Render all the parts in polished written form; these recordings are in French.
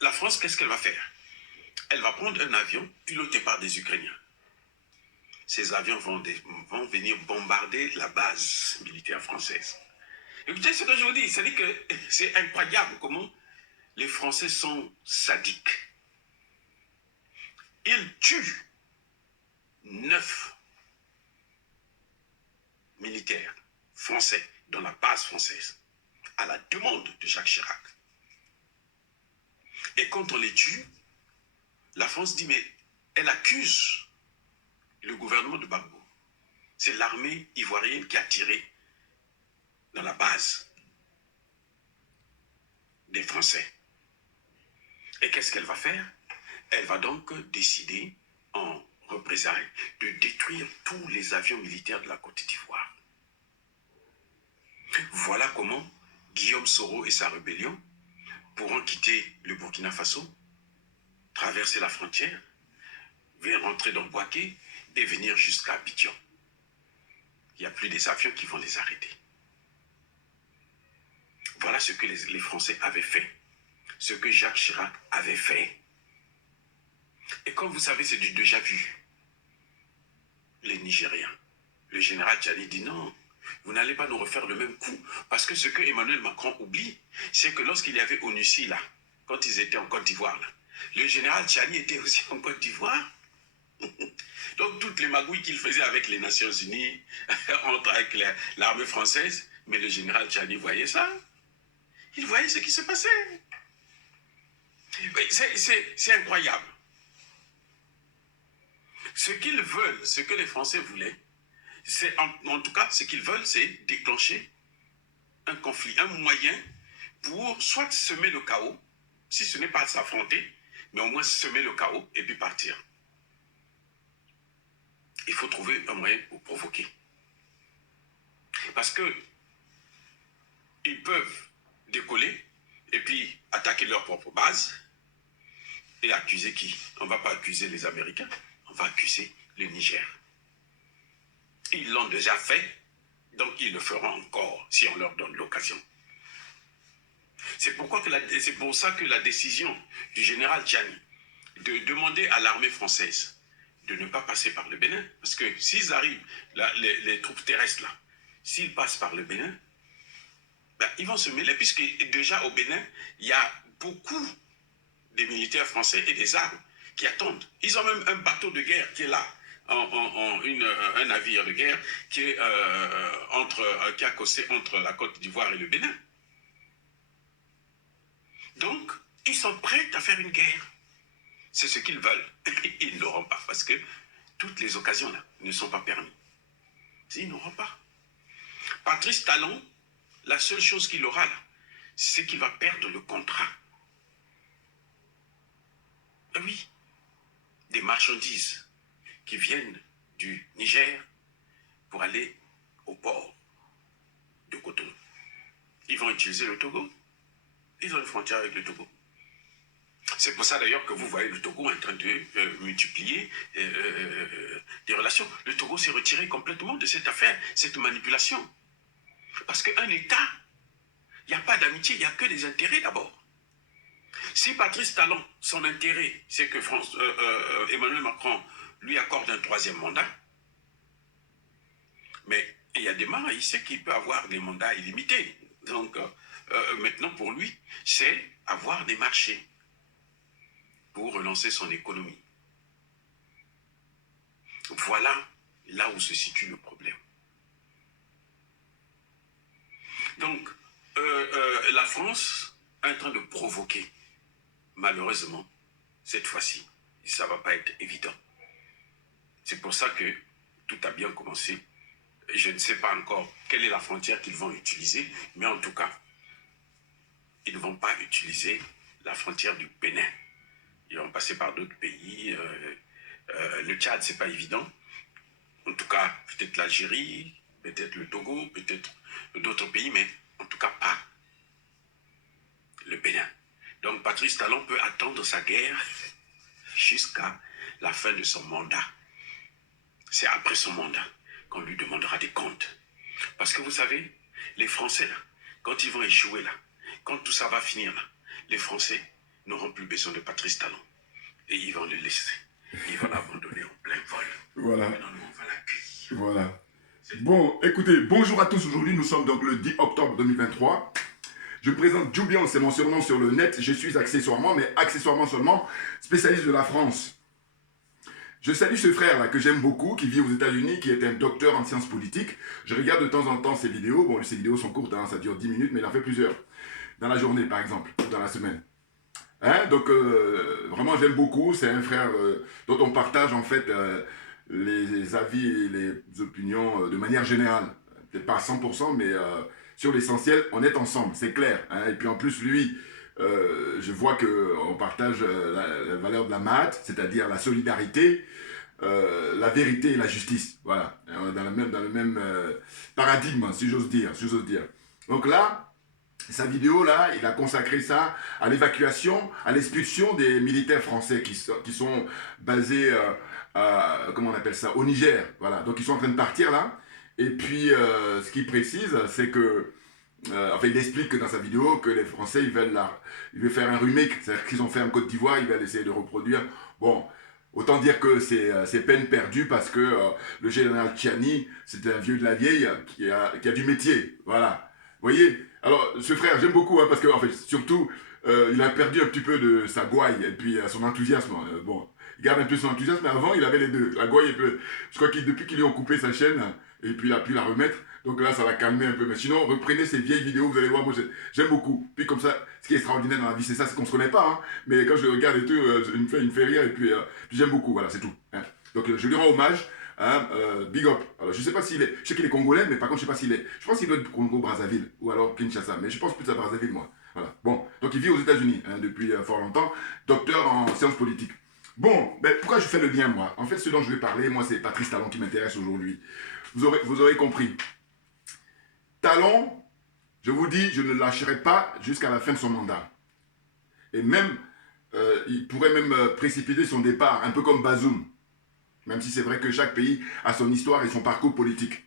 la France, qu'est-ce qu'elle va faire? Elle va prendre un avion piloté par des Ukrainiens. Ces avions vont venir bombarder la base militaire française. Écoutez ce que je vous dis, c'est-à-dire que c'est incroyable comment les Français sont sadiques. Ils tuent 9 militaires français dans la base française, à la demande de Jacques Chirac. Et quand on les tue, la France dit, mais elle accuse le gouvernement de Gbagbo. C'est l'armée ivoirienne qui a tiré dans la base des Français. Et qu'est-ce qu'elle va faire? Elle va donc décider, en représailles, de détruire tous les avions militaires de la Côte d'Ivoire. Voilà comment Guillaume Soro et sa rébellion pourront quitter le Burkina Faso, traverser la frontière, rentrer dans Bouaké et venir jusqu'à Abidjan. Il n'y a plus des avions qui vont les arrêter. Voilà ce que les Français avaient fait, ce que Jacques Chirac avait fait. Et comme vous savez, c'est du déjà vu. Les Nigériens, le général Tchani dit non, vous n'allez pas nous refaire le même coup. Parce que ce que Emmanuel Macron oublie, c'est que lorsqu'il y avait ONUCI là, quand ils étaient en Côte d'Ivoire, le général Tchani était aussi en Côte d'Ivoire. Donc toutes les magouilles qu'il faisait avec les Nations Unies, avec l'armée française, mais le général Tchani voyait ça. Il voyait ce qui se passait. C'est incroyable. Ce qu'ils veulent, ce que les Français voulaient, c'est en tout cas, ce qu'ils veulent, c'est déclencher un conflit, un moyen pour soit semer le chaos, si ce n'est pas s'affronter, mais au moins semer le chaos et puis partir. Il faut trouver un moyen pour provoquer. Parce que ils peuvent décoller et puis attaquer leur propre base et accuser qui? On ne va pas accuser les Américains, on va accuser le Niger. Ils l'ont déjà fait, donc ils le feront encore si on leur donne l'occasion. C'est pour ça que la décision du général Tchani de demander à l'armée française de ne pas passer par le Bénin, parce que s'ils arrivent, les troupes terrestres là, s'ils passent par le Bénin, ben, ils vont se mêler, puisque déjà au Bénin, il y a beaucoup de militaires français et des armes qui attendent. Ils ont même un bateau de guerre qui est là, un navire de guerre qui est qui a accosté entre la Côte d'Ivoire et le Bénin. Donc, ils sont prêts à faire une guerre. C'est ce qu'ils veulent. Ils n'auront pas, parce que toutes les occasions là ne sont pas permises. Ils n'auront pas. Patrice Talon, la seule chose qu'il aura là, c'est qu'il va perdre le contrat. Et oui, des marchandises qui viennent du Niger pour aller au port de Cotonou. Ils vont utiliser le Togo. Ils ont une frontière avec le Togo. C'est pour ça d'ailleurs que vous voyez le Togo en train de multiplier des relations. Le Togo s'est retiré complètement de cette affaire, cette manipulation. Parce qu'un État, il n'y a pas d'amitié, il n'y a que des intérêts d'abord. Si Patrice Talon, son intérêt, c'est que Emmanuel Macron lui accorde un 3e mandat, mais il y a des moments, il sait qu'il peut avoir des mandats illimités. Donc, maintenant, pour lui, c'est avoir des marchés pour relancer son économie. Voilà là où se situe le problème. Donc, la France est en train de provoquer, malheureusement, cette fois-ci, ça ne va pas être évident. C'est pour ça que tout a bien commencé. Je ne sais pas encore quelle est la frontière qu'ils vont utiliser, mais en tout cas, ils ne vont pas utiliser la frontière du Bénin. Ils vont passer par d'autres pays. Le Tchad, ce n'est pas évident. En tout cas, peut-être l'Algérie, peut-être le Togo, peut-être d'autres pays, mais en tout cas pas le Bénin. Donc Patrice Talon peut attendre sa guerre jusqu'à la fin de son mandat. C'est après son mandat qu'on lui demandera des comptes. Parce que vous savez, les Français, là, quand ils vont échouer, là, quand tout ça va finir, là, les Français, n'auront plus besoin de Patrice Talon. Et ils vont le laisser. Ils vont l'abandonner en plein vol. Voilà. Maintenant, nous, on va l'accueillir. Voilà. Bon, écoutez, bonjour à tous. Aujourd'hui, nous sommes donc le 10 octobre 2023. Je me présente Djoubian, c'est mon surnom sur le net. Je suis accessoirement, mais accessoirement seulement, spécialiste de la France. Je salue ce frère-là que j'aime beaucoup, qui vit aux États-Unis, qui est un docteur en sciences politiques. Je regarde de temps en temps ses vidéos. Bon, ses vidéos sont courtes, hein, ça dure 10 minutes, mais il en fait plusieurs. Dans la journée, par exemple, ou dans la semaine. Hein, donc, vraiment, j'aime beaucoup. C'est un frère dont on partage, en fait, les avis et les opinions de manière générale. Peut-être pas à 100%, mais sur l'essentiel, on est ensemble, c'est clair. Hein. Et puis, en plus, lui... je vois qu'on partage la valeur de la maths, c'est-à-dire la solidarité, la vérité et la justice. Voilà, on est dans le même paradigme, si j'ose dire. Donc là, sa vidéo, là, il a consacré ça à l'évacuation, à l'expulsion des militaires français qui sont basés, comment on appelle ça, au Niger. Voilà, donc ils sont en train de partir là. Et puis, ce qu'il précise, c'est que enfin, il explique que dans sa vidéo que les Français ils veulent faire un remake, c'est-à-dire qu'ils ont fait en Côte d'Ivoire, ils veulent essayer de reproduire. Bon, autant dire que c'est peine perdue parce que le général Tchiani, c'était un vieux de la vieille qui a du métier. Voilà. Vous voyez? Alors, ce frère, j'aime beaucoup hein, parce que, en fait, surtout, il a perdu un petit peu de sa gouaille et puis son enthousiasme. Bon, il garde un peu son enthousiasme, mais avant, il avait les deux. La gouaille, je crois que depuis qu'ils lui ont coupé sa chaîne, et puis il a pu la remettre. Donc là, ça va calmer un peu. Mais sinon, reprenez ces vieilles vidéos, vous allez voir, moi j'aime beaucoup. Puis comme ça, ce qui est extraordinaire dans la vie, c'est ça, c'est qu'on se connaît pas. Hein, mais quand je le regarde et tout, il me fait rire et puis j'aime beaucoup. Voilà, c'est tout. Hein. Donc je lui rends hommage. Hein, big up. Alors je sais pas s'il est, je sais qu'il est congolais, mais par contre je sais pas s'il est, je pense qu'il doit être Congo-Brazzaville ou alors Kinshasa, mais je pense plus à Brazzaville moi. Voilà. Bon, donc il vit aux États-Unis hein, depuis fort longtemps, docteur en sciences politiques. Bon, ben, pourquoi je fais le lien moi? En fait, ce dont je vais parler, moi c'est Patrice Talon qui m'intéresse aujourd'hui. Vous aurez compris. Talon, je vous dis, je ne lâcherai pas jusqu'à la fin de son mandat. Et même, il pourrait même précipiter son départ, un peu comme Bazoum. Même si c'est vrai que chaque pays a son histoire et son parcours politique.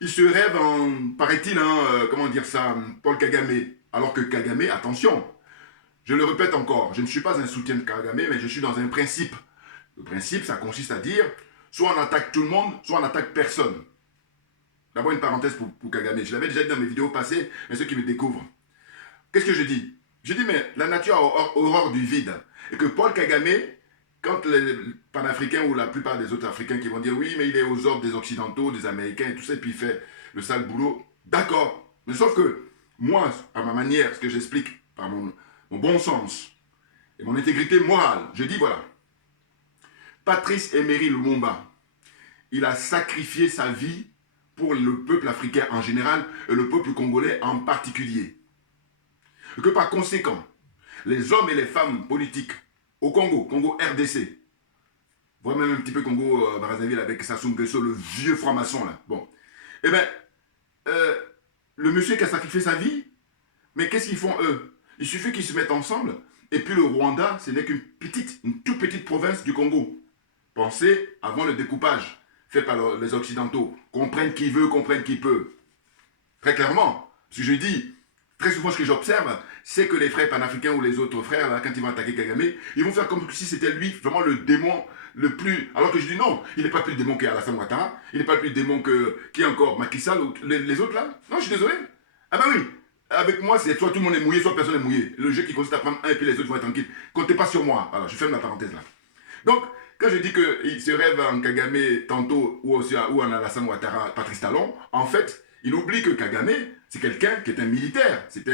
Il se rêve en, paraît-il, comment dire ça, Paul Kagame. Alors que Kagame, attention, je le répète encore, je ne suis pas un soutien de Kagame, mais je suis dans un principe. Le principe, ça consiste à dire, soit on attaque tout le monde, soit on attaque personne. D'abord une parenthèse pour Kagame. Je l'avais déjà dit dans mes vidéos passées, mais ceux qui me découvrent. Qu'est-ce que je dis? Je dis, mais la nature a horreur du vide. Et que Paul Kagame, quand les panafricains ou la plupart des autres Africains qui vont dire, oui, mais il est aux ordres des Occidentaux, des Américains et tout ça, et puis il fait le sale boulot, d'accord. Mais sauf que, moi, à ma manière, ce que j'explique par mon bon sens et mon intégrité morale, je dis, voilà, Patrice Emery Lumumba, il a sacrifié sa vie pour le peuple africain en général et le peuple congolais en particulier. Et que par conséquent, les hommes et les femmes politiques au Congo RDC, voire même un petit peu Congo-Brazzaville avec Sassou Nguesso, le vieux franc-maçon là, bon, eh bien, le monsieur qui a sacrifié sa vie, mais qu'est-ce qu'ils font eux? Il suffit qu'ils se mettent ensemble, et puis le Rwanda, ce n'est qu'une toute petite province du Congo. Pensez avant le découpage fait par les Occidentaux. Comprennent qui veut, comprennent qui peut. Très clairement. Parce que je dis, très souvent ce que j'observe, c'est que les frères panafricains ou les autres frères, là, quand ils vont attaquer Kagame, ils vont faire comme si c'était lui, vraiment le démon le plus... Alors que je dis non, il n'est pas plus le démon qu'Alassane Ouattara, il n'est pas plus le démon qui est encore Macky Sall ou les autres là. Non, je suis désolé. Ah ben oui, avec moi, c'est soit tout le monde est mouillé, soit personne n'est mouillé. Le jeu qui consiste à prendre un et puis les autres vont être tranquilles. Comptez pas sur moi. Voilà, je ferme la parenthèse là. Donc, quand je dis qu'il se rêve en Kagame tantôt ou en Alassane Ouattara, Patrice Talon, en fait, il oublie que Kagame, c'est quelqu'un qui est un militaire. C'est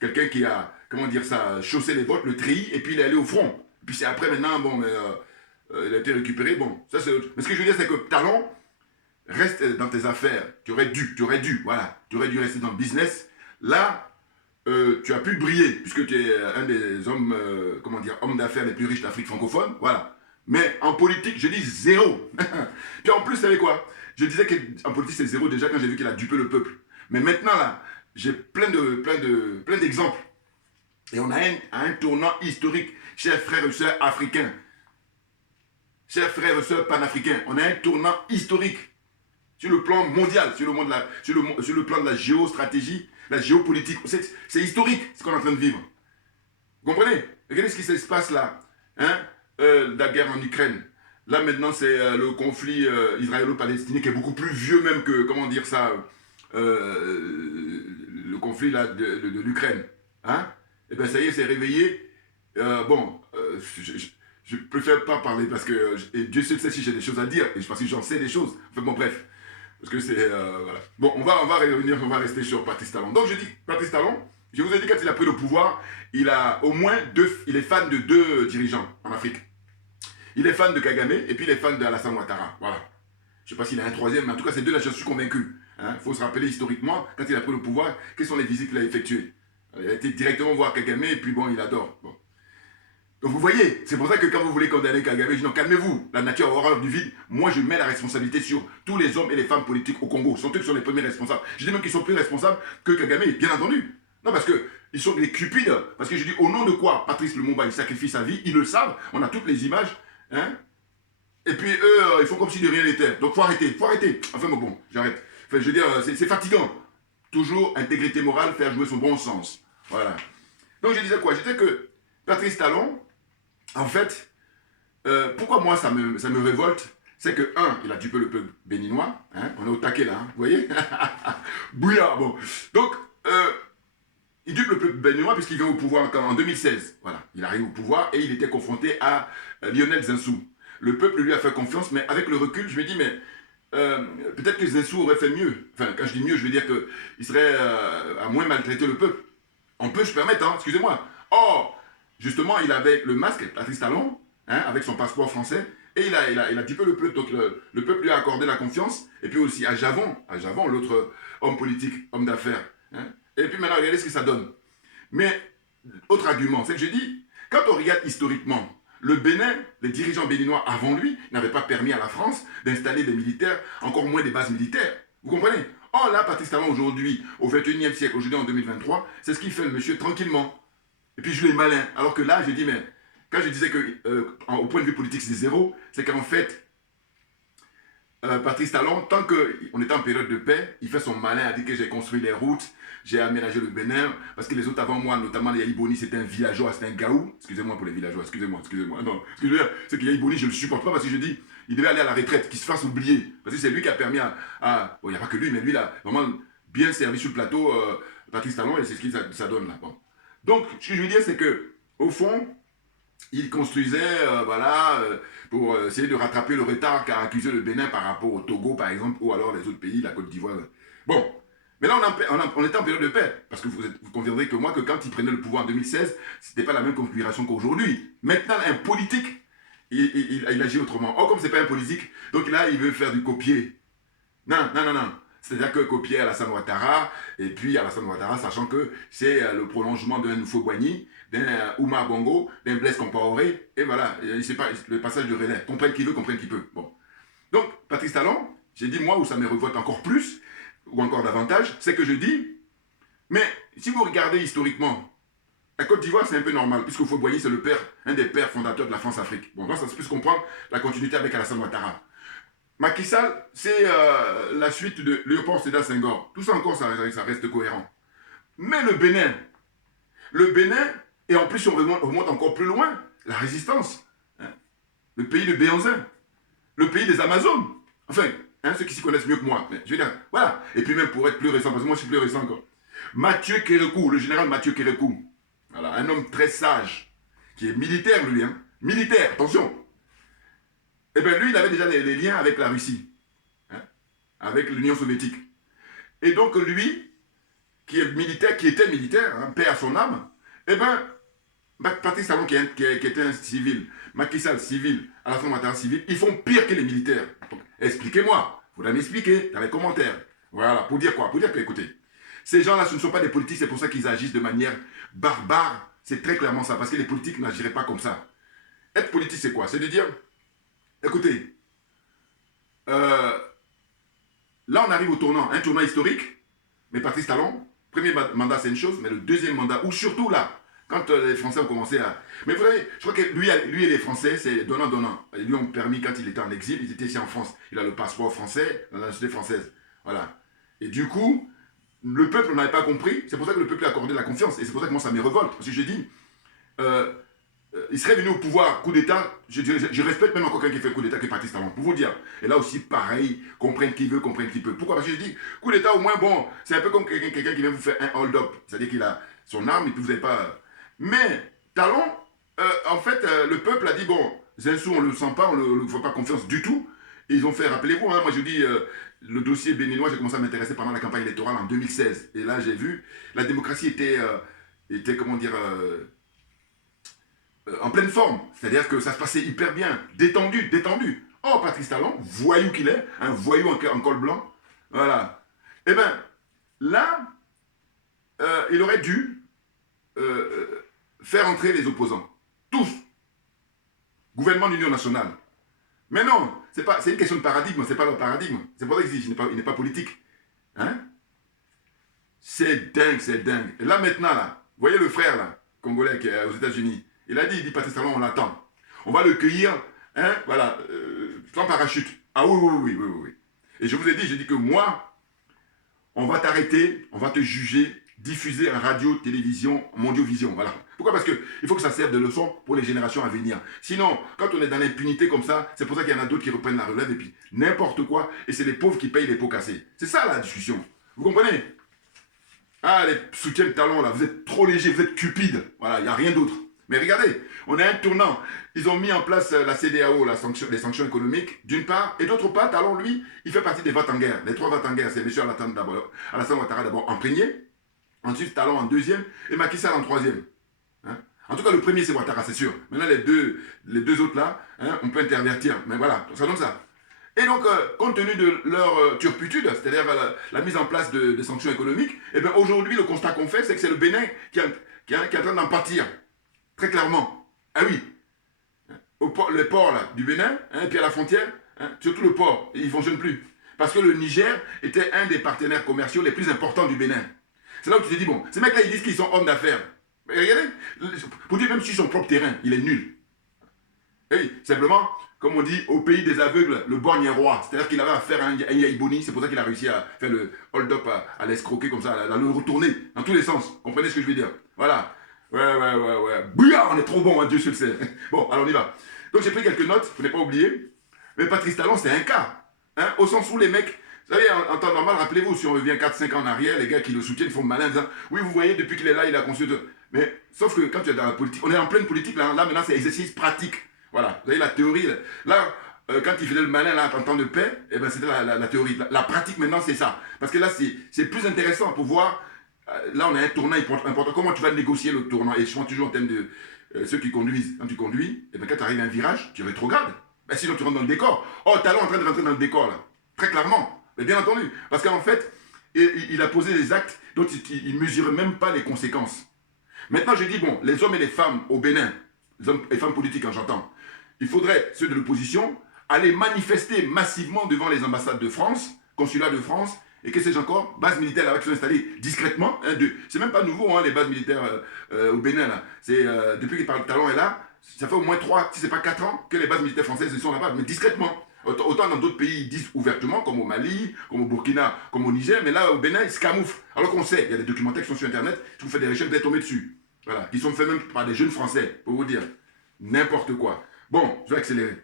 quelqu'un qui a, comment dire ça, chaussé les bottes, le treillis, et puis il est allé au front. Et puis c'est après maintenant, bon, mais il a été récupéré, bon, ça c'est autre. Mais ce que je veux dire, c'est que Talon, reste dans tes affaires. Tu aurais dû, voilà. Tu aurais dû rester dans le business. Là, tu as pu briller, puisque tu es un des hommes, comment dire, hommes d'affaires les plus riches d'Afrique francophone, voilà. Mais en politique, je dis zéro. Puis en plus, vous savez quoi? Je disais qu'en politique, c'est zéro déjà quand j'ai vu qu'il a dupé le peuple. Mais maintenant, là, j'ai plein d'exemples. Et on a un tournant historique, chers frères et sœurs africains. Chers frères et sœurs panafricains, on a un tournant historique sur le plan mondial, sur le plan de la géostratégie, la géopolitique. C'est historique ce qu'on est en train de vivre. Vous comprenez? Regardez ce qui se passe là. Hein? La guerre en Ukraine. Là maintenant c'est le conflit israélo-palestinien qui est beaucoup plus vieux même que, comment dire ça, le conflit là de l'Ukraine. Hein? Et bien ça y est, c'est réveillé. Je préfère pas parler parce que et Dieu seul sait si j'ai des choses à dire, et parce que j'en sais des choses. Enfin bon, bref. Parce que c'est... voilà. Bon, on va revenir, on va rester sur Patrice Talon. Donc je dis, Patrice Talon, je vous ai dit quand il a pris le pouvoir, il a au moins il est fan de deux dirigeants en Afrique. Il est fan de Kagame et puis il est fan de Alassane Ouattara. Voilà. Je ne sais pas s'il a un troisième, mais en tout cas, ces deux-là, je suis convaincu. Il faut se rappeler historiquement, quand il a pris le pouvoir, quelles sont les visites qu'il a effectuées. Il a été directement voir Kagame et puis bon, il adore. Bon. Donc vous voyez, c'est pour ça que quand vous voulez condamner Kagame, je dis non, calmez-vous, la nature a horreur du vide. Moi, je mets la responsabilité sur tous les hommes et les femmes politiques au Congo. Ce sont eux qui sont les premiers responsables. Je dis même qu'ils sont plus responsables que Kagame, bien entendu. Non, parce qu'ils sont des cupides. Parce que je dis, au nom de quoi Patrice Lumumba, il sacrifie sa vie, ils le savent, on a toutes les images. Hein? Et puis eux, ils font comme si de rien n'était. Donc faut arrêter, faut arrêter. Enfin bon, j'arrête. Enfin, je veux dire, c'est fatigant. Toujours intégrité morale, faire jouer son bon sens. Voilà. Donc je disais quoi? Je disais que Patrice Talon, en fait, pourquoi moi ça me révolte, c'est que, il a dupé le peuple béninois, hein, on est au taquet là, hein, vous voyez. Bouillard, bon. Donc, il dupe le peuple béninois puisqu'il vient au pouvoir en 2016. Voilà, il arrive au pouvoir et il était confronté à Lionel Zinsou. Le peuple lui a fait confiance, mais avec le recul, je me dis, mais peut-être que Zinsou aurait fait mieux. Enfin, quand je dis mieux, je veux dire qu'il serait à moins maltraiter le peuple. On peut se permettre, hein, excusez-moi. Or, justement, il avait le masque, Patrice Talon, hein, avec son passeport français, et il a dupé le peuple. Donc le peuple lui a accordé la confiance. Et puis aussi à Javon, l'autre homme politique, homme d'affaires. Hein. Et puis maintenant, regardez ce que ça donne. Mais, autre argument, c'est que je dis, quand on regarde historiquement, le Bénin, les dirigeants béninois avant lui, n'avaient pas permis à la France d'installer des militaires, encore moins des bases militaires. Vous comprenez? Or là, Patrice Talon, aujourd'hui, au 21e siècle, aujourd'hui en 2023, c'est ce qu'il fait le monsieur tranquillement. Et puis je l'ai malin. Alors que là, je dis, mais quand je disais que, au point de vue politique, c'est zéro, c'est qu'en fait, Patrice Talon, tant qu'on était en période de paix, il fait son malin, a dit que j'ai construit les routes, j'ai aménagé le Bénin, parce que les autres avant moi, notamment les Yaïboni, c'était un villageois, c'était un gaou. Excusez-moi pour les villageois, excusez-moi. Non, ce que je veux dire, c'est que Yaïboni, je ne le supporte pas parce que je dis, il devait aller à la retraite, qu'il se fasse oublier. Parce que c'est lui qui a permis bon, il n'y a pas que lui, mais lui, il a vraiment bien servi sur le plateau, Patrice Talon, et c'est ce que ça donne là. Bon. Donc, ce que je veux dire, c'est que, au fond, il construisait, pour essayer de rattraper le retard qu'a accusé le Bénin par rapport au Togo, par exemple, ou alors les autres pays, la Côte d'Ivoire. Bon, mais là, on était en période de paix, parce que vous conviendrez que moi, que quand il prenait le pouvoir en 2016, ce n'était pas la même configuration qu'aujourd'hui. Maintenant, un politique, il agit autrement. Or, comme ce n'est pas un politique, donc là, il veut faire du copier. Non. C'est-à-dire que copier Alassane Ouattara, et puis Alassane Ouattara, sachant que c'est le prolongement d'un Houphouët-Boigny, d'un Oumar Bongo, d'un Blaise Compaoré, et voilà, c'est pas le passage de relais. Comprenne qui veut, comprenne qui peut. Bon. Donc, Patrice Talon, j'ai dit, moi, où ça me révolte encore plus, ou encore davantage, c'est que je dis, mais si vous regardez historiquement, la Côte d'Ivoire, c'est un peu normal, puisque Houphouët-Boigny, c'est un des pères fondateurs de la France-Afrique. Bon, donc ça se peut comprendre la continuité avec Alassane Ouattara. Macky Sall, c'est la suite de Léopold Sédar Senghor. Tout ça encore, ça reste cohérent. Mais le Bénin, et en plus on remonte encore plus loin, la résistance, hein, le pays de Béhanzin, le pays des Amazones, enfin, hein, ceux qui s'y connaissent mieux que moi, mais je veux dire, voilà. Et puis même pour être plus récent, parce que moi je suis plus récent encore, Mathieu Kérékou, le général Mathieu Kérékou, voilà, un homme très sage, qui est militaire lui, hein, militaire, attention. Eh bien, lui, il avait déjà les liens avec la Russie, hein, avec l'Union soviétique. Et donc, lui, qui était militaire, hein, paix à son âme, eh bien, Patrice Talon, qui était un civil, Macky Sall, civil, Alassane Ouattara, civil, ils font pire que les militaires. Donc, expliquez-moi, vous allez m'expliquer dans les commentaires. Voilà, pour dire quoi? Pour dire que, écoutez, ces gens-là, ce ne sont pas des politiques, c'est pour ça qu'ils agissent de manière barbare. C'est très clairement ça, parce que les politiques n'agiraient pas comme ça. Être politique, c'est quoi? C'est de dire... Écoutez, là on arrive au tournant, un tournant historique, mais Patrice Talon, premier mandat c'est une chose, mais le deuxième mandat, ou surtout là, quand les Français ont commencé à... Mais vous savez, je crois que lui et les Français, c'est donnant-donnant. Ils lui ont permis, quand il était en exil, il était ici en France, il a le passeport français, la nationalité française, voilà. Et du coup, le peuple n'avait pas compris, c'est pour ça que le peuple a accordé la confiance, et c'est pour ça que moi ça me révolte, parce que je dis, il serait venu au pouvoir, coup d'État, je respecte même encore quelqu'un qui fait coup d'État, qui est Patrice Talon, pour vous dire. Et là aussi, pareil, comprenne qui veut, comprenne qui peut. Pourquoi? Parce que je dis, coup d'État, au moins, bon, c'est un peu comme quelqu'un qui vient vous faire un hold-up. C'est-à-dire qu'il a son arme et puis vous n'avez pas... Mais Talon, en fait, le peuple a dit, bon, Zinsou, on ne le sent pas, on ne lui fait pas confiance du tout. Et ils ont fait, rappelez-vous, hein, moi je dis, le dossier béninois, j'ai commencé à m'intéresser pendant la campagne électorale en 2016. Et là, j'ai vu, la démocratie était comment dire... en pleine forme. C'est-à-dire que ça se passait hyper bien, détendu, détendu. Oh, Patrice Talon, voyou qu'il est, un voyou en col blanc. Voilà. Eh bien, là, il aurait dû faire entrer les opposants. Tous. Gouvernement d'union nationale. Mais non, c'est une question de paradigme, c'est pas leur paradigme. C'est pour ça qu'il n'est pas politique. Hein? C'est dingue, c'est dingue. Et là, maintenant, là, vous voyez le frère, là, congolais qui est aux États-Unis. Il a dit Patrice Talon, on l'attend. On va le cueillir, hein, voilà, sans parachute. Ah oui, oui, oui, oui, oui, oui. Et je vous ai dit, j'ai dit que moi, on va t'arrêter, on va te juger, diffuser en radio, télévision, mondiovision, voilà. Pourquoi? Parce qu'il faut que ça serve de leçon pour les générations à venir. Sinon, quand on est dans l'impunité comme ça, c'est pour ça qu'il y en a d'autres qui reprennent la relève et puis n'importe quoi, et c'est les pauvres qui payent les pots cassés. C'est ça la discussion. Vous comprenez? Ah, les soutiens de Talon, là, vous êtes trop légers, vous êtes cupides. Voilà, il n'y a rien d'autre. Mais regardez, on est à un tournant. Ils ont mis en place la CEDEAO, les sanctions économiques, d'une part, et d'autre part, Talon, lui, il fait partie des vats en guerre. Les trois vats en guerre, c'est M. Alassane Ouattara d'abord en premier, ensuite Talon en deuxième, et Macky Sall en troisième. Hein? En tout cas, le premier, c'est Ouattara, c'est sûr. Maintenant, les deux autres là, hein, on peut intervertir. Mais voilà, ça donne ça. Et donc, compte tenu de leur turpitude, c'est-à-dire la mise en place des sanctions économiques, eh bien aujourd'hui, le constat qu'on fait, c'est que c'est le Bénin qui est en train d'en partir. Très clairement. Ah oui. Les ports là, du Bénin, hein, et puis à la frontière, hein, surtout le port, il ne fonctionne plus. Parce que le Niger était un des partenaires commerciaux les plus importants du Bénin. C'est là où tu te dis, bon, ces mecs-là, ils disent qu'ils sont hommes d'affaires. Mais regardez, pour dire même sur son propre terrain, il est nul. Et oui, simplement, comme on dit, au pays des aveugles, le borgne est roi. C'est-à-dire qu'il avait à faire un Yaïboni, c'est pour ça qu'il a réussi à faire le hold-up, à l'escroquer comme ça, à le retourner dans tous les sens. Comprenez ce que je veux dire? Voilà. Ouais. Bouillard, on est trop bon, hein, Dieu seul sait. Bon, alors on y va. Donc j'ai pris quelques notes, vous n'avez pas oublié. Mais Patrice Talon, c'est un cas. Hein, au sens où les mecs, vous savez, en temps normal, rappelez-vous, si on revient 4-5 ans en arrière, les gars qui le soutiennent font malin en disant, oui, vous voyez, depuis qu'il est là, il a conçu... Mais, sauf que quand tu es dans la politique, on est en pleine politique, là maintenant, c'est exercice pratique. Voilà, vous voyez la théorie, là quand il faisait le malin, là, en temps de paix, eh ben, c'était la théorie. La pratique, maintenant, c'est ça. Parce que là, c'est plus intéressant pour voir... Là, on a un tournant important. Comment tu vas négocier le tournant? Et je pense toujours en termes de ceux qui conduisent. Quand tu conduis, et bien, quand tu arrives à un virage, tu rétrogrades. Ben, sinon, tu rentres dans le décor. Oh, Talon en train de rentrer dans le décor, là. Très clairement. Mais bien entendu. Parce qu'en fait, il a posé des actes dont il ne mesurait même pas les conséquences. Maintenant, je dis, bon, les hommes et les femmes au Bénin, les hommes et femmes politiques, hein, j'entends, il faudrait, ceux de l'opposition, aller manifester massivement devant les ambassades de France, consulats de France, et que sais-je encore, bases militaires là, qui sont installées discrètement. Hein, c'est même pas nouveau, hein, les bases militaires au Bénin. Là. Depuis que Talon est là, ça fait au moins 3, si c'est pas 4 ans, que les bases militaires françaises sont là-bas, mais discrètement. Autant dans d'autres pays, ils disent ouvertement, comme au Mali, comme au Burkina, comme au Niger, mais là, au Bénin, ils se camouflent. Alors qu'on sait, il y a des documentaires qui sont sur Internet, si vous faites des recherches, vous allez tomber dessus. Voilà, qui sont faits même par des jeunes Français, pour vous dire. N'importe quoi. Bon, je vais accélérer.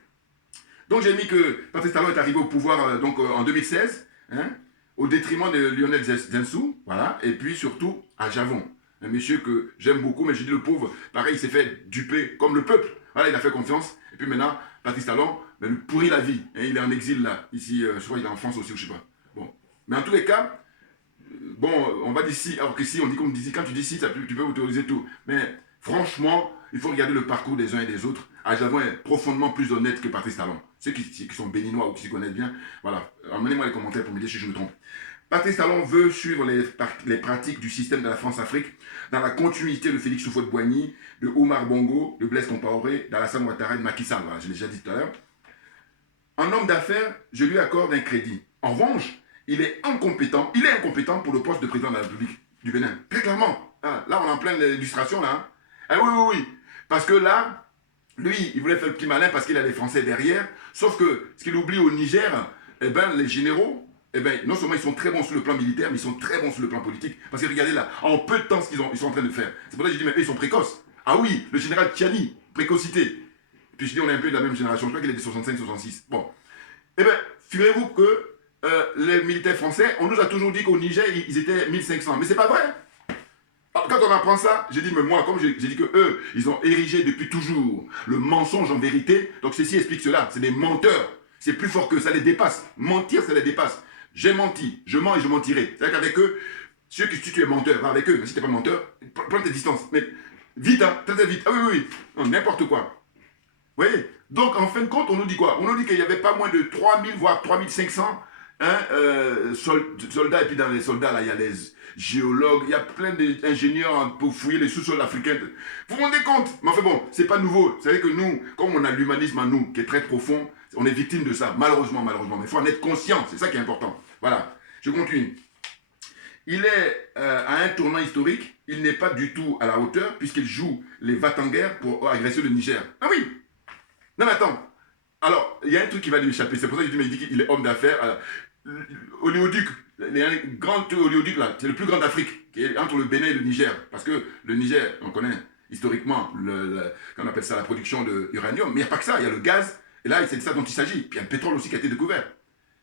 Donc j'ai mis que Patrice Talon est arrivé au pouvoir en 2016, hein, au détriment de Lionel Zinsou, voilà, et puis surtout à Javon, un monsieur que j'aime beaucoup, mais je dis le pauvre, pareil, il s'est fait duper comme le peuple, voilà, il a fait confiance, et puis maintenant, Patrice Talon, ben, lui pourrit la vie, hein, il est en exil là, ici, je crois qu'il est en France aussi, ou je sais pas, bon, mais en tous les cas, bon, on va d'ici, alors qu'ici, on dit comme d'ici, quand tu dis ici, tu peux autoriser tout, mais franchement, il faut regarder le parcours des uns et des autres, Javon est profondément plus honnête que Patrice Talon. Ceux qui sont béninois ou qui s'y connaissent bien, voilà. Emmenez-moi les commentaires pour me dire si je me trompe. Patrice Talon veut suivre les pratiques du système de la France-Afrique dans la continuité de Félix Houphouët-Boigny, de Omar Bongo, de Blaise Compaoré, d'Alassane Ouattara et de Macky Sall. Voilà, je l'ai déjà dit tout à l'heure. En homme d'affaires, je lui accorde un crédit. En revanche, il est incompétent pour le poste de président de la République du Bénin. Très clairement. Ah, là, on est en pleine illustration, là. Hein. Ah oui. Parce que là, lui, il voulait faire le petit malin parce qu'il a les Français derrière. Sauf que ce qu'il oublie au Niger, eh ben, les généraux, eh ben, non seulement ils sont très bons sur le plan militaire, mais ils sont très bons sur le plan politique. Parce que regardez là, en peu de temps, ce qu'ils sont en train de faire. C'est pour ça que je dis, mais eux, ils sont précoces. Ah oui, le général Tchiani, précocité. Puis je dis, on est un peu de la même génération, je crois qu'il est de 65-66. Bon. Eh bien, figurez-vous que les militaires français, on nous a toujours dit qu'au Niger, ils étaient 1500. Mais c'est pas vrai. Alors, quand on apprend ça, j'ai dit, mais moi, comme j'ai dit que eux, ils ont érigé depuis toujours le mensonge en vérité, donc ceci explique cela. C'est des menteurs. C'est plus fort que ça les dépasse. Mentir, ça les dépasse. J'ai menti, je mens et je mentirai. C'est-à-dire qu'avec eux, si tu es menteur, va avec eux. Mais si tu n'es pas menteur, prends tes distances. Mais vite, hein, très vite. Ah oui, oui, oui. Non, n'importe quoi. Vous voyez? Donc, en fin de compte, on nous dit quoi? On nous dit qu'il n'y avait pas moins de 3000, voire 3500 hein, soldats. Et puis dans les soldats, là, il y a les géologues, il y a plein d'ingénieurs pour fouiller les sous-sols africains. Vous vous rendez compte? Mais enfin bon, c'est pas nouveau. Vous savez que nous, comme on a l'humanisme en nous, qui est très profond, on est victime de ça, malheureusement, malheureusement. Mais il faut en être conscient, c'est ça qui est important. Voilà, je continue. Il est à un tournant historique, il n'est pas du tout à la hauteur, puisqu'il joue les va-t-en-guerre pour agresser le Niger. Ah oui! Non mais attends, alors, il y a un truc qui va lui échapper, c'est pour ça que je dis, mais il dit qu'il est homme d'affaires. Oléoduc, il y a un grand oléoduc là, c'est le plus grand d'Afrique, qui est entre le Bénin et le Niger. Parce que le Niger, on connaît historiquement, on appelle ça la production d'uranium, mais il n'y a pas que ça, il y a le gaz, et là c'est de ça dont il s'agit. Puis il y a le pétrole aussi qui a été découvert.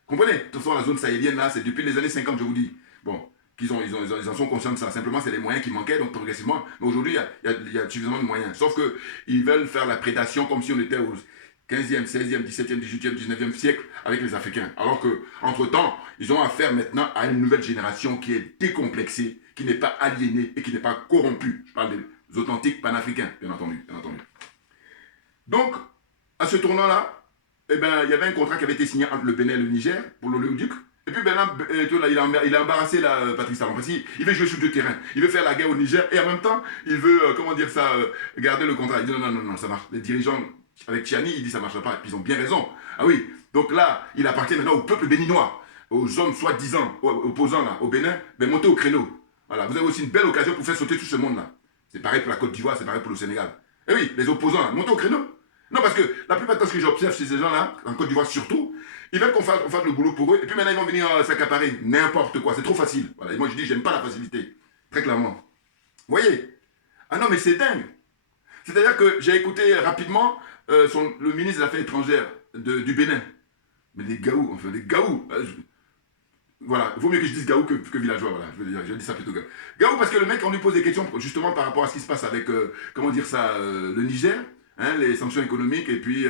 Comprenez? De toute façon, la zone sahélienne là, c'est depuis les années 50, je vous dis. Bon, ils en sont conscients de ça. Simplement, c'est les moyens qui manquaient, donc progressivement. Mais aujourd'hui, il y a suffisamment de moyens. Sauf qu'ils veulent faire la prédation comme si on était au 15e, 16e, 17e, 18e, 19e siècle avec les Africains. Alors qu'entre-temps, ils ont affaire maintenant à une nouvelle génération qui est décomplexée, qui n'est pas aliénée et qui n'est pas corrompue. Je parle des authentiques panafricains, bien entendu, bien entendu. Donc, à ce tournant-là, eh ben, il y avait un contrat qui avait été signé entre le Bénin et le Niger pour l'oléoduc. Et puis ben là, il a embarrassé Patrice Talon. Parce qu'il veut jouer sur deux terrains. Il veut faire la guerre au Niger et en même temps, il veut, comment dire ça, garder le contrat. Il dit non, non, non, non, ça marche. Les dirigeants avec Tchiani, il dit ça ne marchera pas. Et puis ils ont bien raison. Ah oui, donc là, il appartient maintenant au peuple béninois, aux hommes soi-disant opposants là, au Bénin, ben montez au créneau. Voilà, vous avez aussi une belle occasion pour faire sauter tout ce monde-là. C'est pareil pour la Côte d'Ivoire, c'est pareil pour le Sénégal. Eh oui, les opposants là, montez au créneau. Non, parce que la plupart du temps, ce que j'observe chez ces gens-là, en Côte d'Ivoire surtout, ils veulent qu'on fasse le boulot pour eux, et puis maintenant ils vont venir s'accaparer n'importe quoi, c'est trop facile. Voilà. Et moi je dis, j'aime pas la facilité, très clairement. Vous voyez? Ah non, mais c'est dingue. C'est-à-dire que j'ai écouté rapidement le ministre des Affaires étrangères du Bénin. Mais des gaous, enfin des gaous. Voilà, il vaut mieux que je dise gaou que villageois, voilà, je dis ça plutôt gaou. Gaou parce que le mec, on lui pose des questions justement par rapport à ce qui se passe avec, comment dire ça, le Niger, hein, les sanctions économiques et puis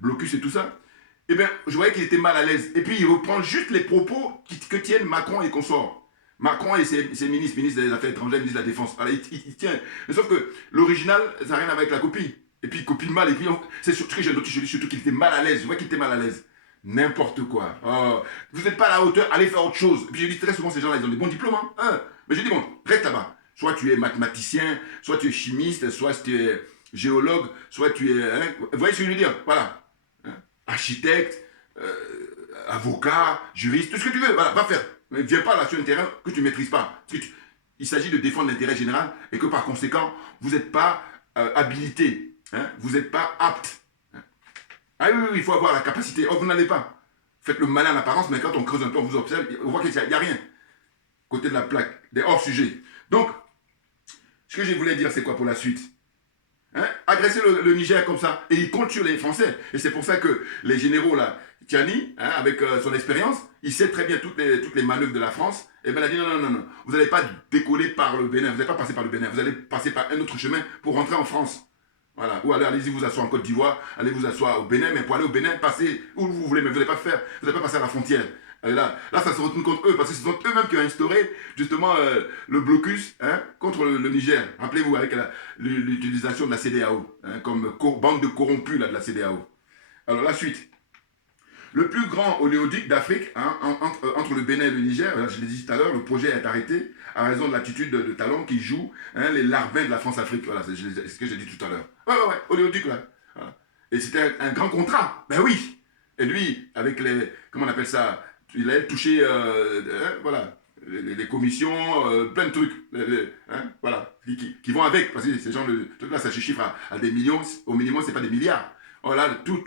blocus et tout ça. Eh bien, je voyais qu'il était mal à l'aise. Et puis il reprend juste les propos que tiennent Macron et consorts. Macron et ses ministres des Affaires étrangères, ministres de la Défense. Alors, il tient. Mais sauf que l'original, ça n'a rien à voir avec la copie. Et puis il copie mal, et puis c'est surtout que j'ai noté surtout qu'il était mal à l'aise. Je vois qu'il était mal à l'aise. N'importe quoi. Oh, vous n'êtes pas à la hauteur, allez faire autre chose. Et puis je dis très souvent, ces gens-là, ils ont des bons diplômes. Hein. Mais je dis, bon, reste là-bas. Soit tu es mathématicien, soit tu es chimiste, soit tu es géologue, soit tu es... Hein, vous voyez ce que je veux dire? Voilà. Hein, architecte, avocat, juriste, tout ce que tu veux. Voilà, va faire. Mais viens pas là sur un terrain que tu ne maîtrises pas. Parce que il s'agit de défendre l'intérêt général et que par conséquent, vous n'êtes pas habilité. Hein, vous n'êtes pas apte. Ah oui, oui, il faut avoir la capacité. Oh, vous n'avez pas. Faites le malin en apparence, mais quand on creuse un peu, on vous observe, on voit qu'il n'y a rien. Côté de la plaque, des hors-sujets. Donc, ce que je voulais dire, c'est quoi pour la suite? Hein? Agresser le Niger comme ça, et il compte sur les Français. Et c'est pour ça que les généraux, là, Tchiani, hein, avec son expérience, il sait très bien toutes les manœuvres de la France. Et bien il a dit non, non, non, non. Vous n'allez pas décoller par le Bénin, vous n'allez pas passer par le Bénin, vous allez passer par un autre chemin pour rentrer en France. Voilà. Ou allez-y vous asseoir en Côte d'Ivoire, allez vous asseoir au Bénin, mais pour aller au Bénin, passez où vous voulez, mais vous n'allez pas faire, vous n'allez pas passer à la frontière. Là, ça se retourne contre eux, parce que ce sont eux-mêmes qui ont instauré justement le blocus hein, contre le Niger. Rappelez-vous, avec l'utilisation de la CEDEAO, hein, comme bande de corrompus là, de la CEDEAO. Alors la suite. Le plus grand oléoduc d'Afrique, hein, entre le Bénin et le Niger, je l'ai dit tout à l'heure, le projet est arrêté à raison de l'attitude de Talon qui joue hein, les larbins de la France-Afrique. Voilà, c'est ce que j'ai dit tout à l'heure. Ouais, oléoduc là. Voilà. Et c'était un grand contrat. Ben oui. Et lui, avec les, comment on appelle ça, il a touché, voilà, les commissions, plein de trucs, hein, voilà, qui vont avec, parce que ces gens, là, ça se chiffre à des millions, au minimum, c'est pas des milliards. Oh là, tout,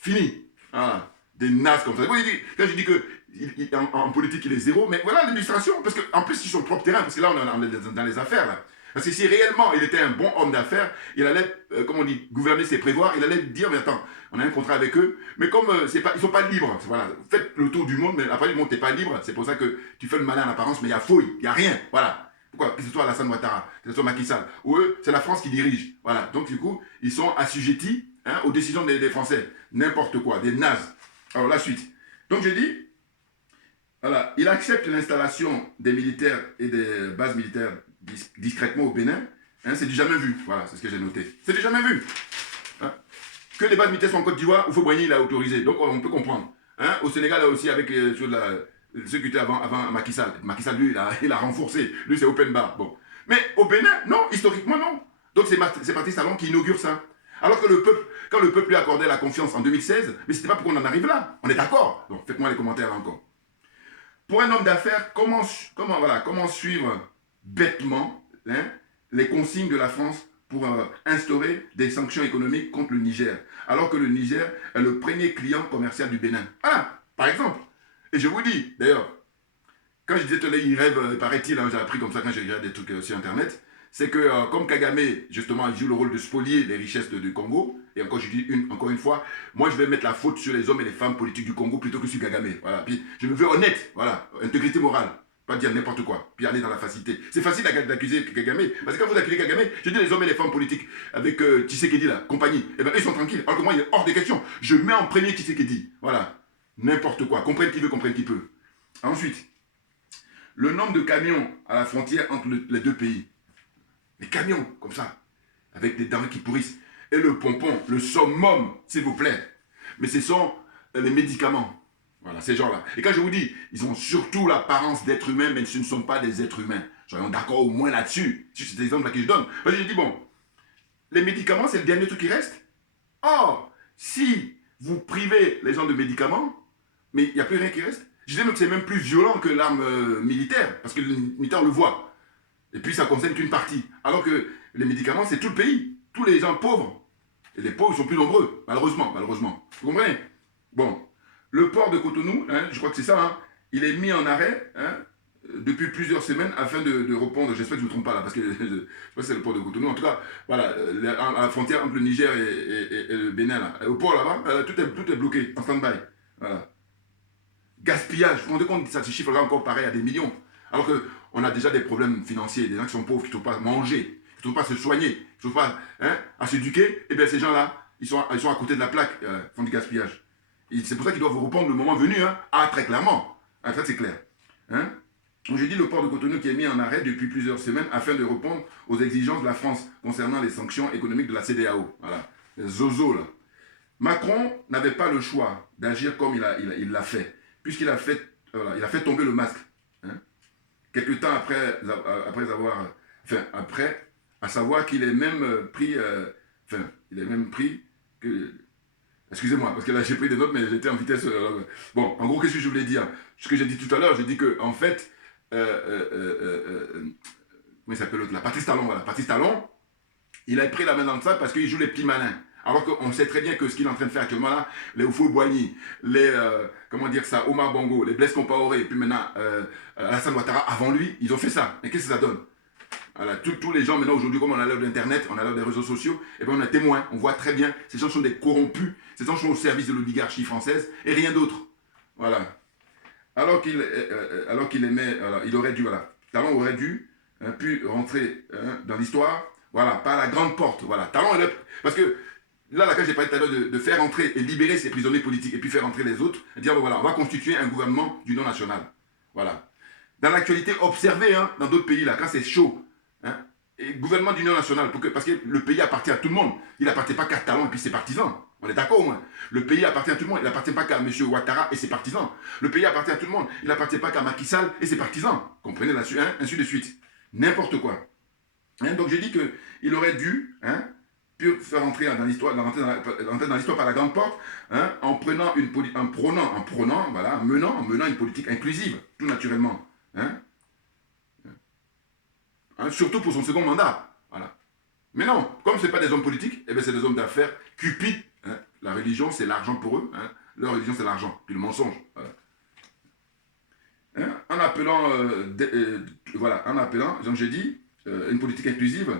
fini. Voilà. Des nazes comme ça. Oui, quand je dis qu'en politique, il est zéro, mais voilà l'illustration, parce qu'en plus, ils sont propre terrain, parce que là, on est dans les affaires, là. Parce que si réellement il était un bon homme d'affaires, il allait, comme on dit, gouverner ses prévoirs, il allait dire, mais attends, on a un contrat avec eux, mais comme ils ne sont pas libres, voilà, faites le tour du monde, mais après le monde n'est pas libre, c'est pour ça que tu fais le malin en apparence, mais il y a fouille, il n'y a rien, voilà. Pourquoi? Que ce soit Alassane Ouattara, que ce soit Macky Sall, ou eux, c'est la France qui dirige, voilà. Donc du coup, ils sont assujettis aux décisions des Français, n'importe quoi, des nazes. Alors la suite. Donc je dis, voilà, il accepte l'installation des militaires et des bases militaires discrètement au Bénin. Hein, c'est du jamais vu. Voilà, c'est ce que j'ai noté. C'est du jamais vu. Hein. Que les bases militaires sont en Côte d'Ivoire, Houphouët-Boigny l'a autorisé. Donc on peut comprendre. Hein. Au Sénégal, là aussi, avec ceux qui étaient avant Macky Sall. Macky Sall, lui, il a renforcé. Lui, c'est open bar. Bon. Mais au Bénin, non, historiquement, non. Donc c'est Patrice Talon qui inaugure ça. Alors que le peuple, quand le peuple lui accordait la confiance en 2016, mais c'était pas pour qu'on en arrive là. On est d'accord. Donc faites-moi les commentaires là encore. Pour un homme d'affaires, comment suivre bêtement les consignes de la France pour instaurer des sanctions économiques contre le Niger, alors que le Niger est le premier client commercial du Bénin. Ah, par exemple. Et je vous dis, d'ailleurs, quand je disais que il rêve, paraît-il, hein, j'ai appris comme ça quand j'ai regardé des trucs sur Internet, c'est que comme Kagame, justement, il joue le rôle de spolier les richesses du Congo, et encore, je dis encore une fois, moi je vais mettre la faute sur les hommes et les femmes politiques du Congo plutôt que sur Kagame. Voilà. Puis je me veux honnête, voilà, intégrité morale, pas dire n'importe quoi, puis aller dans la facilité. C'est facile d'accuser Kagame, parce que quand vous accusez Kagame, je dis les hommes et les femmes politiques avec Tshisekedi, là, compagnie, et bien eux ils sont tranquilles, alors que moi il est hors des questions. Je mets en premier Tshisekedi, voilà, n'importe quoi, comprenne qui veut, comprenne qui peut. Ensuite, le nombre de camions à la frontière entre les deux pays. Les camions, comme ça, avec des denrées qui pourrissent. Et le pompon, le summum, s'il vous plaît. Mais ce sont les médicaments. Voilà, ces gens-là. Et quand je vous dis, ils ont surtout l'apparence d'êtres humains, mais ce ne sont pas des êtres humains. Soyons d'accord au moins là-dessus. C'est cet exemple-là que je donne. Parce que je dis, bon, les médicaments, c'est le dernier truc qui reste. Or, si vous privez les gens de médicaments, mais il n'y a plus rien qui reste. Je dirais même que c'est même plus violent que l'arme militaire, parce que le militaire, on le voit. Et puis ça ne concerne qu'une partie. Alors que les médicaments, c'est tout le pays. Tous les gens pauvres. Et les pauvres sont plus nombreux, malheureusement. Vous comprenez? Bon, le port de Cotonou, hein, je crois que c'est ça, hein, il est mis en arrêt depuis plusieurs semaines afin de répondre, j'espère que je ne me trompe pas là, parce que je ne sais pas si c'est le port de Cotonou. En tout cas, voilà, à la frontière entre le Niger et le Bénin, là, au port là-bas, tout est bloqué, en stand-by. Voilà. Gaspillage, vous vous rendez compte, ça se chiffre là encore pareil à des millions. Alors qu'on a déjà des problèmes financiers, des gens qui sont pauvres, qui ne trouvent pas à manger, qui ne trouvent pas à se soigner, qui ne trouvent pas à s'éduquer, et bien ces gens-là, ils sont à côté de la plaque, font du gaspillage. C'est pour ça qu'ils doivent répondre le moment venu, très clairement. En fait, c'est clair. Donc j'ai dit le port de Cotonou qui est mis en arrêt depuis plusieurs semaines afin de répondre aux exigences de la France concernant les sanctions économiques de la CEDEAO. Voilà, les zozos là. Macron n'avait pas le choix d'agir comme il l'a fait, puisqu'il a fait, il a fait tomber le masque. Quelque temps après à savoir qu'il est même pris, que, excusez-moi, parce que là j'ai pris des notes, mais j'étais en vitesse. Bon, en gros, qu'est-ce que je voulais dire? Ce que j'ai dit tout à l'heure, j'ai dit que, en fait, comment il s'appelle l'autre là? Patrice Talon, voilà. Patrice Talon, il a pris la main dans le sac parce qu'il joue les petits malins. Alors qu'on sait très bien que ce qu'il est en train de faire actuellement là, les Houphouët-Boigny, les, Omar Bongo, les Blaise Compaoré, et puis maintenant Alassane Ouattara, avant lui, ils ont fait ça. Mais qu'est-ce que ça donne? Voilà, tous les gens maintenant aujourd'hui, comme on a l'heure d'Internet, on a l'heure des réseaux sociaux, et bien on est témoins, on voit très bien, ces gens sont des corrompus, ces gens sont au service de l'oligarchie française, et rien d'autre. Voilà. Alors qu'il il aurait dû, voilà, Talon aurait dû, pu rentrer dans l'histoire, voilà, par la grande porte, voilà. Talon, parce que là, quand j'ai parlé tout à l'heure de faire entrer et libérer ces prisonniers politiques et puis faire entrer les autres, et dire, voilà, on va constituer un gouvernement d'union nationale. Voilà. Dans l'actualité, observez, dans d'autres pays, là, quand c'est chaud, et gouvernement d'union nationale, parce que le pays appartient à tout le monde. Il n'appartient pas qu'à Talon et puis ses partisans. On est d'accord au moins. Le pays appartient à tout le monde. Il n'appartient pas qu'à M. Ouattara et ses partisans. Le pays appartient à tout le monde. Il n'appartient pas qu'à Macky Sall et ses partisans. Comprenez là-dessus, ainsi de suite. N'importe quoi. Donc je dis qu'il aurait dû faire entrer dans l'histoire, par la grande porte, en menant une politique inclusive, tout naturellement. Surtout pour son second mandat. Voilà. Mais non, comme ce n'est pas des hommes politiques, c'est des hommes d'affaires cupides. La religion, c'est l'argent pour eux. Leur religion, c'est l'argent, puis le mensonge. Voilà. En appelant, donc j'ai dit, une politique inclusive,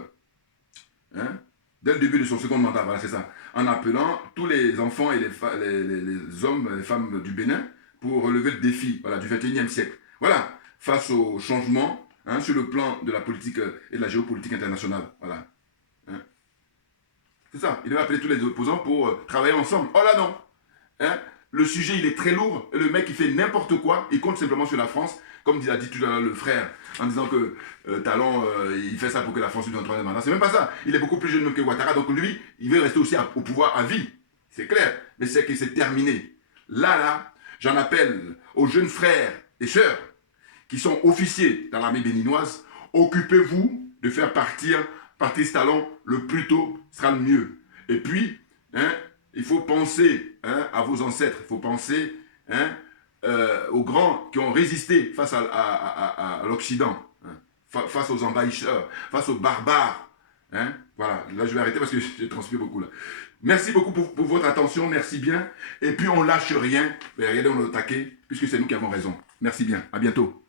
hein, dès le début de son second mandat, voilà, c'est ça, en appelant tous les enfants et les hommes et les femmes du Bénin pour relever le défi, voilà, du 21e siècle. Voilà, face au changement, hein, sur le plan de la politique et de la géopolitique internationale. Voilà. Hein. C'est ça, il devait appeler tous les opposants pour travailler ensemble. Oh là non, hein. Le sujet, il est très lourd, et le mec, il fait n'importe quoi, il compte simplement sur la France, comme a dit tout à l'heure le frère, en disant que Talon, il fait ça pour que la France lui donne un troisième mandat. C'est même pas ça, il est beaucoup plus jeune que Ouattara, donc lui, il veut rester aussi au pouvoir à vie. C'est clair, mais c'est que c'est terminé. Là, j'en appelle aux jeunes frères et sœurs qui sont officiers dans l'armée béninoise, occupez-vous de faire partir Patrice Talon le plus tôt sera le mieux. Et puis, hein, il faut penser, hein, à vos ancêtres, il faut penser, hein, aux grands qui ont résisté face à l'Occident, hein, face aux envahisseurs, face aux barbares. Hein. Voilà, là je vais arrêter parce que j'ai transpiré beaucoup là. Merci beaucoup pour votre attention, merci bien. Et puis on lâche rien, mais regardez, on est au taquet, puisque c'est nous qui avons raison. Merci bien, à bientôt.